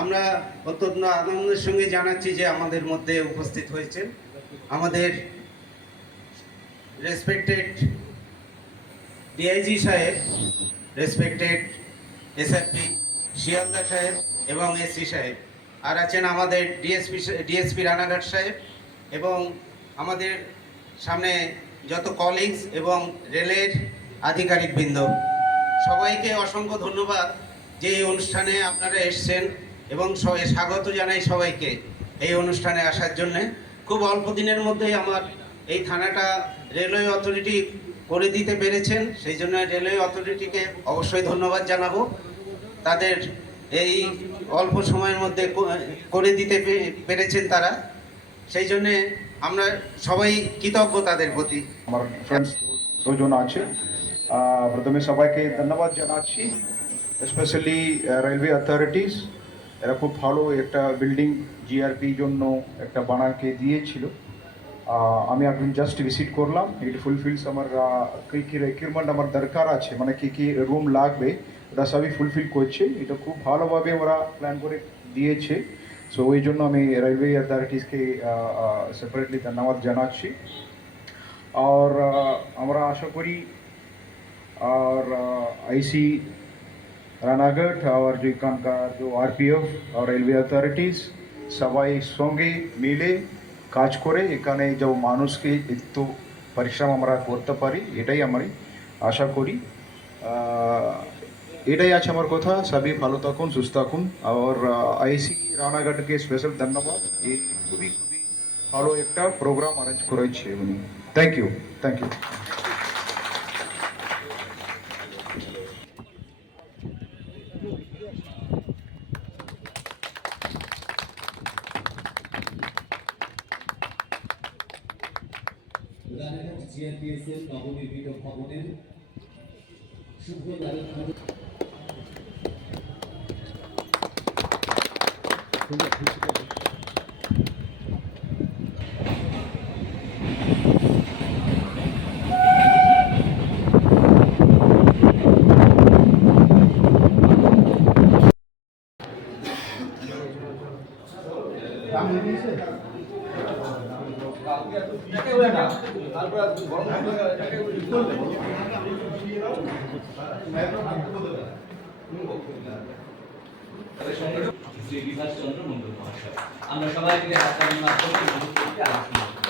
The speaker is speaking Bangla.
আমরা অত্যন্ত আনন্দের সঙ্গে জানাচ্ছি যে আমাদের মধ্যে উপস্থিত হয়েছেন আমাদের রেসপেক্টেড ডিআইজি সাহেব, রেসপেক্টেড এসএসপি শিয়ালদা সাহেব এবং এসসি সাহেব, আর আছেন আমাদের ডিএসপি রানাঘাট সাহেব এবং আমাদের সামনে যত কলিগস এবং রেলের আধিকারিকবৃন্দ, সবাইকে অসংখ্য ধন্যবাদ যে এই অনুষ্ঠানে আপনারা এসছেন এবং স্বাগত জানাই সবাইকে এই অনুষ্ঠানে আসার জন্যে। খুব অল্প দিনের মধ্যেই আমার এই থানাটা রেলওয়ে অথরিটি করে দিতে পেরেছেন, সেই জন্য রেলওয়ে অথরিটিকে অবশ্যই ধন্যবাদ জানাবো। তাদের এই অল্প সময়ের মধ্যে করে দিতে পেরেছেন তারা, সেই জন্যে আমরা সবাই কৃতজ্ঞ তাদের প্রতি। আমার ফ্রেন্ডস দুজন আছে, প্রথমে সবাইকে ধন্যবাদ জানাচ্ছি, স্পেশালি রেলওয়ে অথরিটিস। এরা খুব ভালো একটা বিল্ডিং জিআরপি জন্য একটা বানাকে দিয়েছিল। আমি এখন জাস্ট ভিজিট করলাম, ইট ফুলফিলস আমার কী কী রিকোয়ারমেন্ট আমার দরকার আছে, মানে কী কী রুম লাগবে ওটা সবই ফুলফিল করছে। এটা খুব ভালোভাবে ওরা প্ল্যান করে দিয়েছে। সো ওই জন্য আমি রেলওয়ে অথরিটিসকে সেপারেটলি ধন্যবাদ জানাচ্ছি। আর আমরা আশা করি আর আইসি রানাঘাট और जो এখানকার जो আরপিএফ और রেলওয়ে অথরিটিস সবাই সঙ্গে মিলে কাজ করে এখানে যে মানুষকে একটু পরিশ্রম আমরা করতে পারি, এটাই আমি আশা করি। এটাই আছে আমার কথা। সবই ভালো থাকুন, সুস্থ থাকুন। আর আইসি রানাঘাটকে স্পেশাল ধন্যবাদ, এই খুবই খুবই ভালো একটা প্রোগ্রাম অ্যারেঞ্জ করেছে উনি। Thank you, thank you. Ranaghat জিআরপিএসের নবনির্মিত ভবনের শুভ শ্রী বিভাস চন্দ্র মন্ডল মহাশয়, আমরা সবাই মিলে হাততালির মাধ্যমে